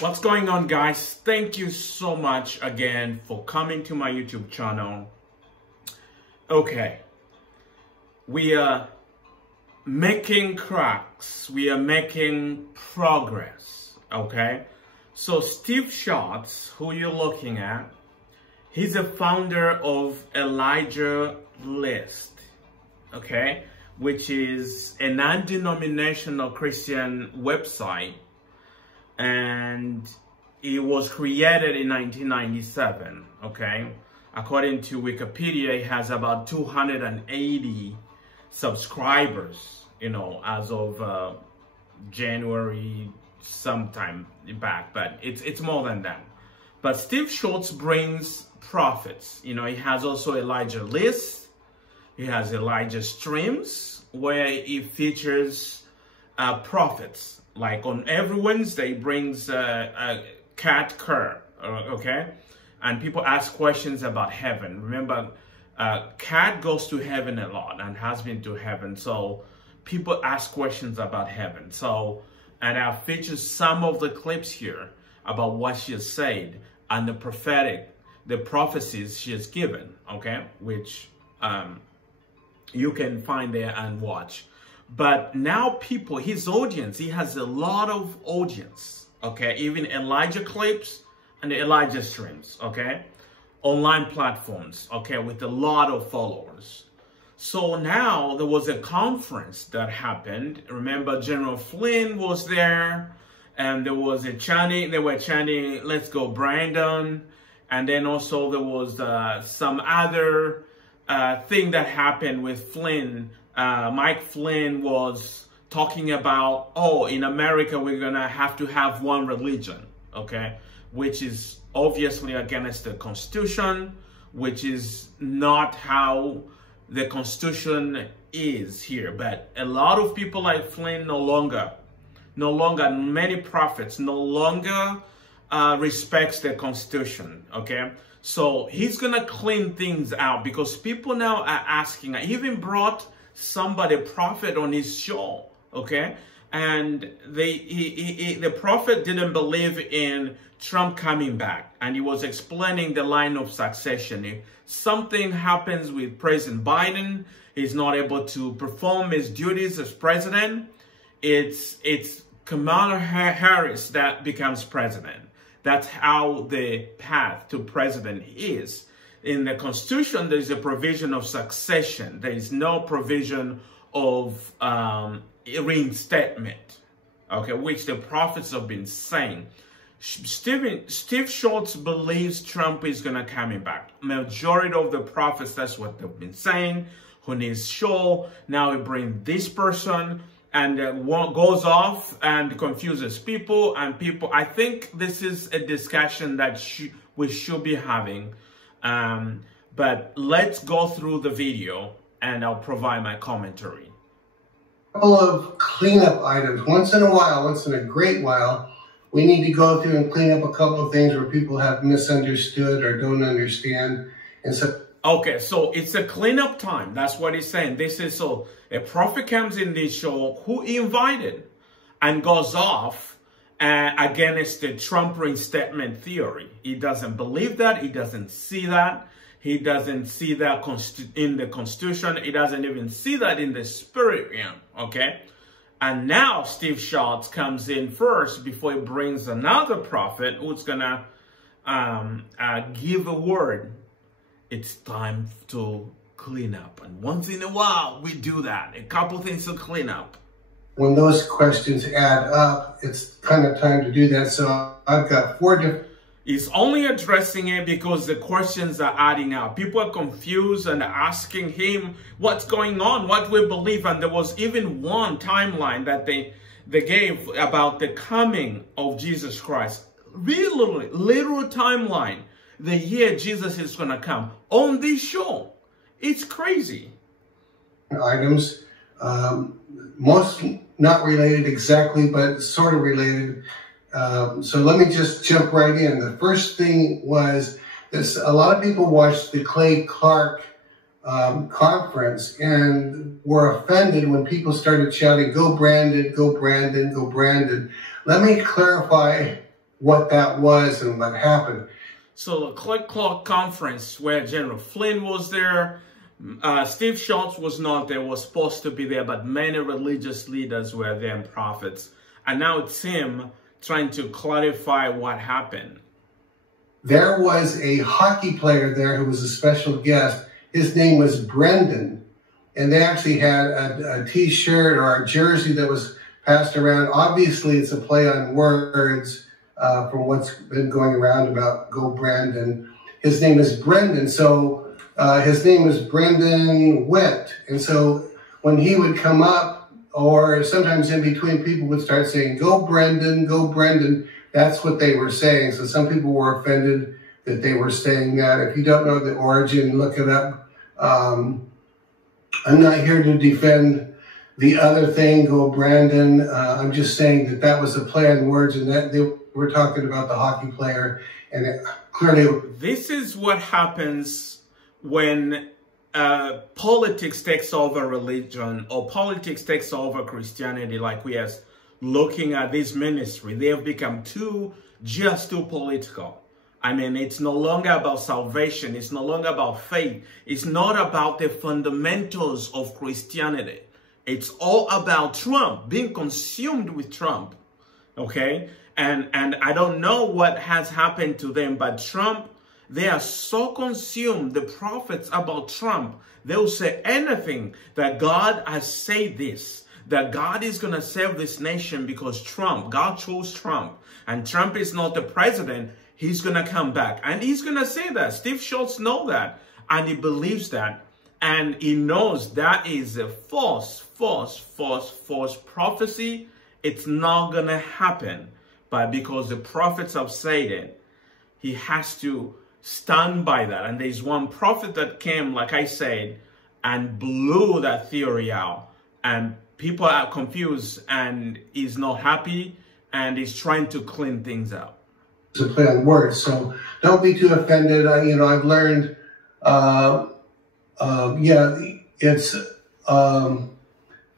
What's going on, guys? Thank you so much again for coming to my YouTube channel. Okay, we are making cracks, we are making progress. Okay, so Steve Shultz, who you're looking at, he's a founder of Elijah List, okay, which is a non-denominational Christian website. And it was created in 1997, okay? According to Wikipedia, it has about 280 subscribers, as of January sometime back, but it's more than that. But Steve Shultz brings profits. He has also Elijah List. He has Elijah Streams, where he features prophets. Like on every Wednesday, he brings Kat Kerr, okay? And people ask questions about heaven. Remember, Kat goes to heaven a lot and has been to heaven. So people ask questions about heaven. So, and I've featured some of the clips here about what she has said and the prophecies she has given, okay? Which you can find there and watch. But now people, his audience, he has a lot of audience, okay? Even Elijah clips and Elijah streams, okay? Online platforms, okay, with a lot of followers. So now there was a conference that happened. Remember, General Flynn was there, and there was a chanting, they were chanting, "Let's go, Brandon." And then also there was some other thing that happened with Flynn. Mike Flynn was talking about, in America, we're going to have one religion, okay? Which is obviously against the Constitution, which is not how the Constitution is here. But a lot of people like Flynn no longer, many prophets no longer respects the Constitution, okay? So he's going to clean things out because people now are asking. He even brought somebody, a prophet, on his show, okay? And the prophet didn't believe in Trump coming back, and he was explaining the line of succession. If something happens with President Biden, he's not able to perform his duties as president, it's Kamala Harris that becomes president. That's how the path to president is. In the Constitution, there is a provision of succession. There is no provision of reinstatement, okay, which the prophets have been saying. Steve Shultz believes Trump is going to come back. Majority of the prophets, that's what they've been saying on his show. Now he brings this person and goes off and confuses people. And people, I think this is a discussion that we should be having. But let's go through the video and I'll provide my commentary. A couple of cleanup items. Once in a great while, we need to go through and clean up a couple of things where people have misunderstood or don't understand. And so, okay, so it's a cleanup time. That's what he's saying. This is so a prophet comes in this show who he invited and goes off against the Trump reinstatement theory. He doesn't believe that. He doesn't see that. He doesn't see that in the Constitution. He doesn't even see that in the spirit realm, okay? And now Steve Shultz comes in first before he brings another prophet who's going to give a word. It's time to clean up. And once in a while, we do that. A couple things to clean up. When those questions add up, it's kind of time to do that. So I've got 4 different... He's only addressing it because the questions are adding up. People are confused and asking him what's going on, what we believe. And there was even one timeline that they gave about the coming of Jesus Christ. Really, literal timeline. The year Jesus is going to come on this show. It's crazy. Items, most not related exactly, but sort of related. So let me just jump right in. The first thing was this: a lot of people watched the Clay Clark conference and were offended when people started shouting, "Go Brandon, go Brandon, go Brandon." Let me clarify what that was and what happened. So the Click Clock conference where General Flynn was there, Steve Shultz was not there, was supposed to be there, but many religious leaders were there and prophets. And now it's him trying to clarify what happened. There was a hockey player there who was a special guest. His name was Brendan. And they actually had a t-shirt or a jersey that was passed around. Obviously, it's a play on words from what's been going around about Go Brandon. His name is Brendan. So his name was Brendan Witt. And so when he would come up, or sometimes in between, people would start saying, go Brendan, go Brendan. That's what they were saying. So some people were offended that they were saying that. If you don't know the origin, look it up. I'm not here to defend the other thing, go Brandon. I'm just saying that that was a play on words, and that they were talking about the hockey player. And it clearly, this is what happens when politics takes over religion, or politics takes over Christianity, like we are looking at this ministry. They have become just too political. I mean, it's no longer about salvation. It's no longer about faith. It's not about the fundamentals of Christianity. It's all about Trump, being consumed with Trump, okay? And I don't know what has happened to them, but Trump, they are so consumed, the prophets about Trump, they'll say anything that God has said this, that God is going to save this nation because God chose Trump, and Trump is not the president. He's going to come back, and he's going to say that. Steve Shultz knows that, and he believes that, and he knows that is a false prophecy. It's not going to happen, but because the prophets have said it, he has to stand by that. And there's one prophet that came, like I said, and blew that theory out, and people are confused, and he's not happy, and he's trying to clean things up. It's a play on words, so don't be too offended. I've learned,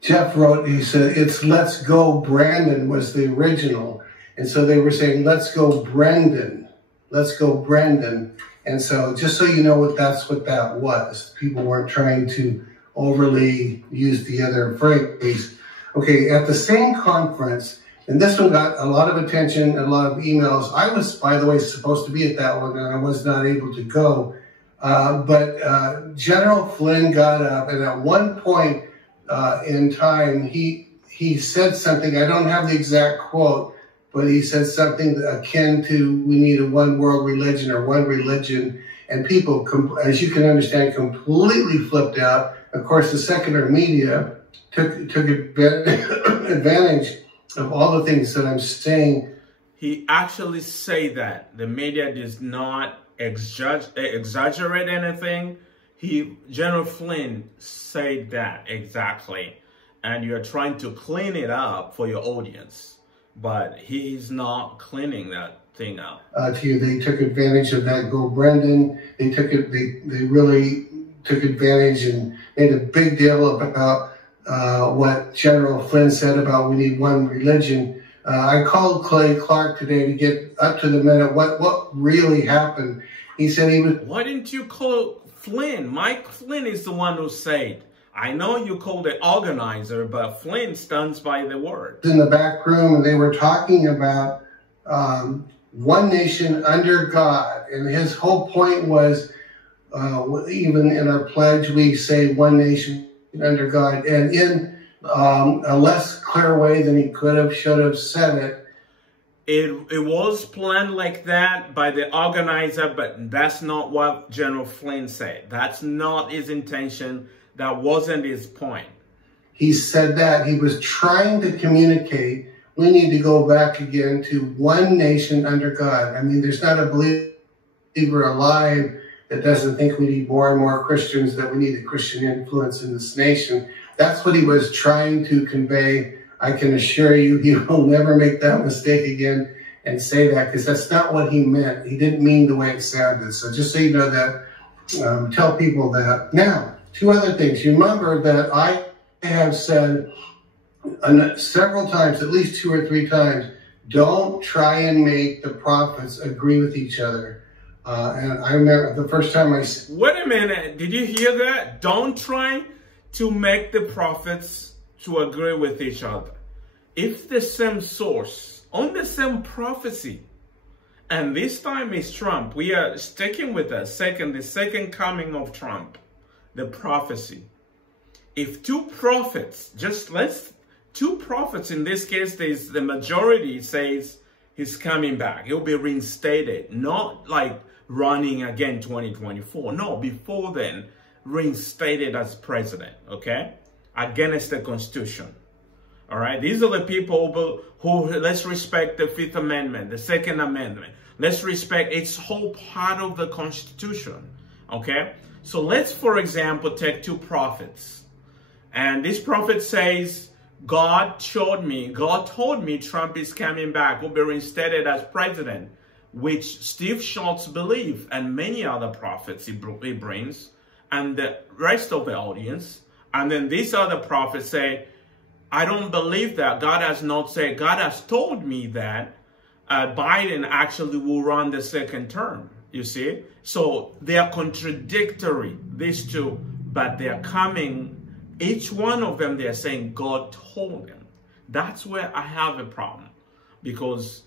Jeff wrote, he said, it's Let's Go Brandon was the original. And so they were saying, let's go Brendan, let's go Brendan. And so just so you know that's what that was. People weren't trying to overly use the other phrase. Okay, at the same conference, and this one got a lot of attention, a lot of emails. I was, by the way, supposed to be at that one, and I was not able to go. But General Flynn got up, and at one point in time, he said something. I don't have the exact quote, but he said something akin to, we need a one world religion or one religion. And people, as you can understand, completely flipped out. Of course, the secular media took advantage of all the things that I'm saying. He actually said that. The media does not exaggerate anything. General Flynn said that exactly. And you're trying to clean it up for your audience. But he's not cleaning that thing up. They took advantage of that. Go Brendan. They really took advantage and made a big deal about what General Flynn said about we need one religion. I called Clay Clark today to get up to the minute what really happened. He said he was... Why didn't you call Flynn? Mike Flynn is the one who said. I know you called the organizer, but Flynn stands by the word. In the back room, and they were talking about one nation under God. And his whole point was, even in our pledge, we say one nation under God. And in a less clear way than he could have, should have said it. It was planned like that by the organizer, but that's not what General Flynn said. That's not his intention. That wasn't his point. He said that he was trying to communicate, we need to go back again to one nation under God. I mean, there's not a believer alive that doesn't think we need more and more Christians, that we need a Christian influence in this nation. That's what he was trying to convey. I can assure you he will never make that mistake again and say that, because that's not what he meant. He didn't mean the way it sounded. So just so you know that, tell people that. Now, two other things. You remember that I have said several times, at least 2 or 3 times, don't try and make the prophets agree with each other. And I remember the first time I... Wait a minute. Did you hear that? Don't try to make the prophets to agree with each other. If the same source, on the same prophecy, and this time is Trump, we are sticking with the second coming of Trump, the prophecy. If two prophets, two prophets, in this case, the majority says he's coming back. He'll be reinstated, not like running again 2024. No, before then, reinstated as president, okay? Against the Constitution. All right, these are the people who let's respect the Fifth Amendment, the Second Amendment. Let's respect, it's whole part of the Constitution, okay? So let's, for example, take two prophets. And this prophet says, God told me Trump is coming back, will be reinstated as president, which Steve Shultz believes, and many other prophets he brings, and the rest of the audience. And then these other prophets say, I don't believe that. God has not said, God has told me that Biden actually will run the second term, you see? So they are contradictory, these two, but they are coming, each one of them, they are saying God told them. That's where I have a problem, because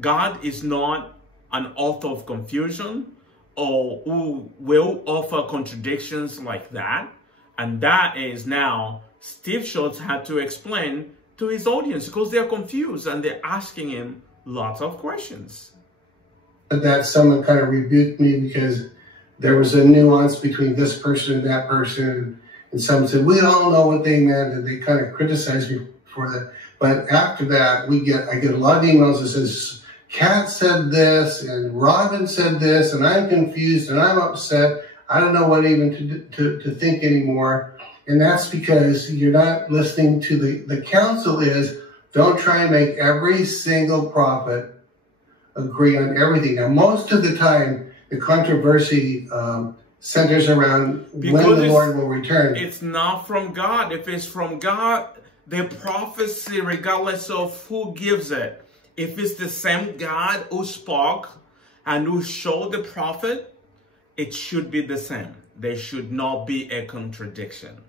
God is not an author of confusion or who will offer contradictions like that. And that is now Steve Shultz had to explain to his audience because they are confused and they're asking him lots of questions. That someone kind of rebuked me because there was a nuance between this person and that person. And someone said, we all know what they meant. And they kind of criticized me for that. But after that, I get a lot of emails that says, Kat said this and Robin said this, and I'm confused and I'm upset. I don't know what even to think anymore. And that's because you're not listening to the counsel is, don't try and make every single prophet agree on everything. Now, most of the time, the controversy centers around because when the Lord will return. It's not from God. If it's from God, the prophecy, regardless of who gives it, if it's the same God who spoke and who showed the prophet, it should be the same. There should not be a contradiction.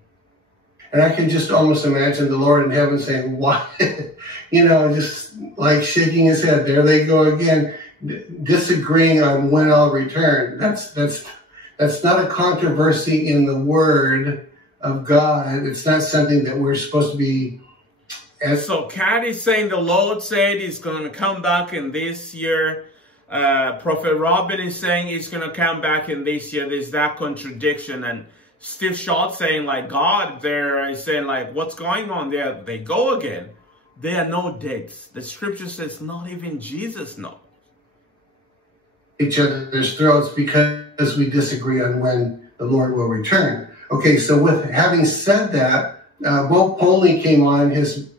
And I can just almost imagine the Lord in heaven saying, what? Just like shaking his head. There they go again, disagreeing on when I'll return. That's not a controversy in the word of God. It's not something that we're supposed to be. So Kat is saying the Lord said he's going to come back in this year. Prophet Robin is saying he's going to come back in this year. There's that contradiction. And Steve Shultz saying like God there is saying like what's going on there? They go again. There are no dates. The scripture says not even Jesus knows. Each other's throats because we disagree on when the Lord will return. Okay, so with having said that, Bo Polney came on his...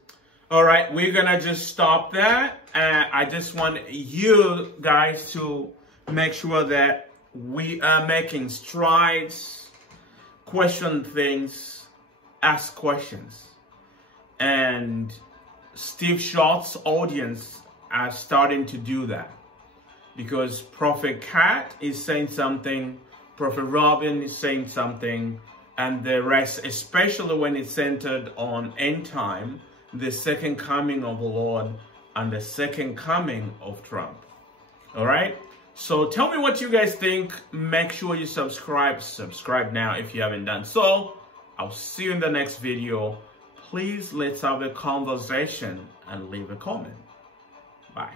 All right, we're going to just stop that. I just want you guys to make sure that we are making strides, question things, ask questions. And Steve Shultz's audience are starting to do that. Because Prophet Kat is saying something, Prophet Robin is saying something, and the rest, especially when it's centered on end time, the second coming of the Lord, and the second coming of Trump. All right? So tell me what you guys think. Make sure you subscribe. Subscribe now if you haven't done so. I'll see you in the next video. Please, let's have a conversation and leave a comment. Bye.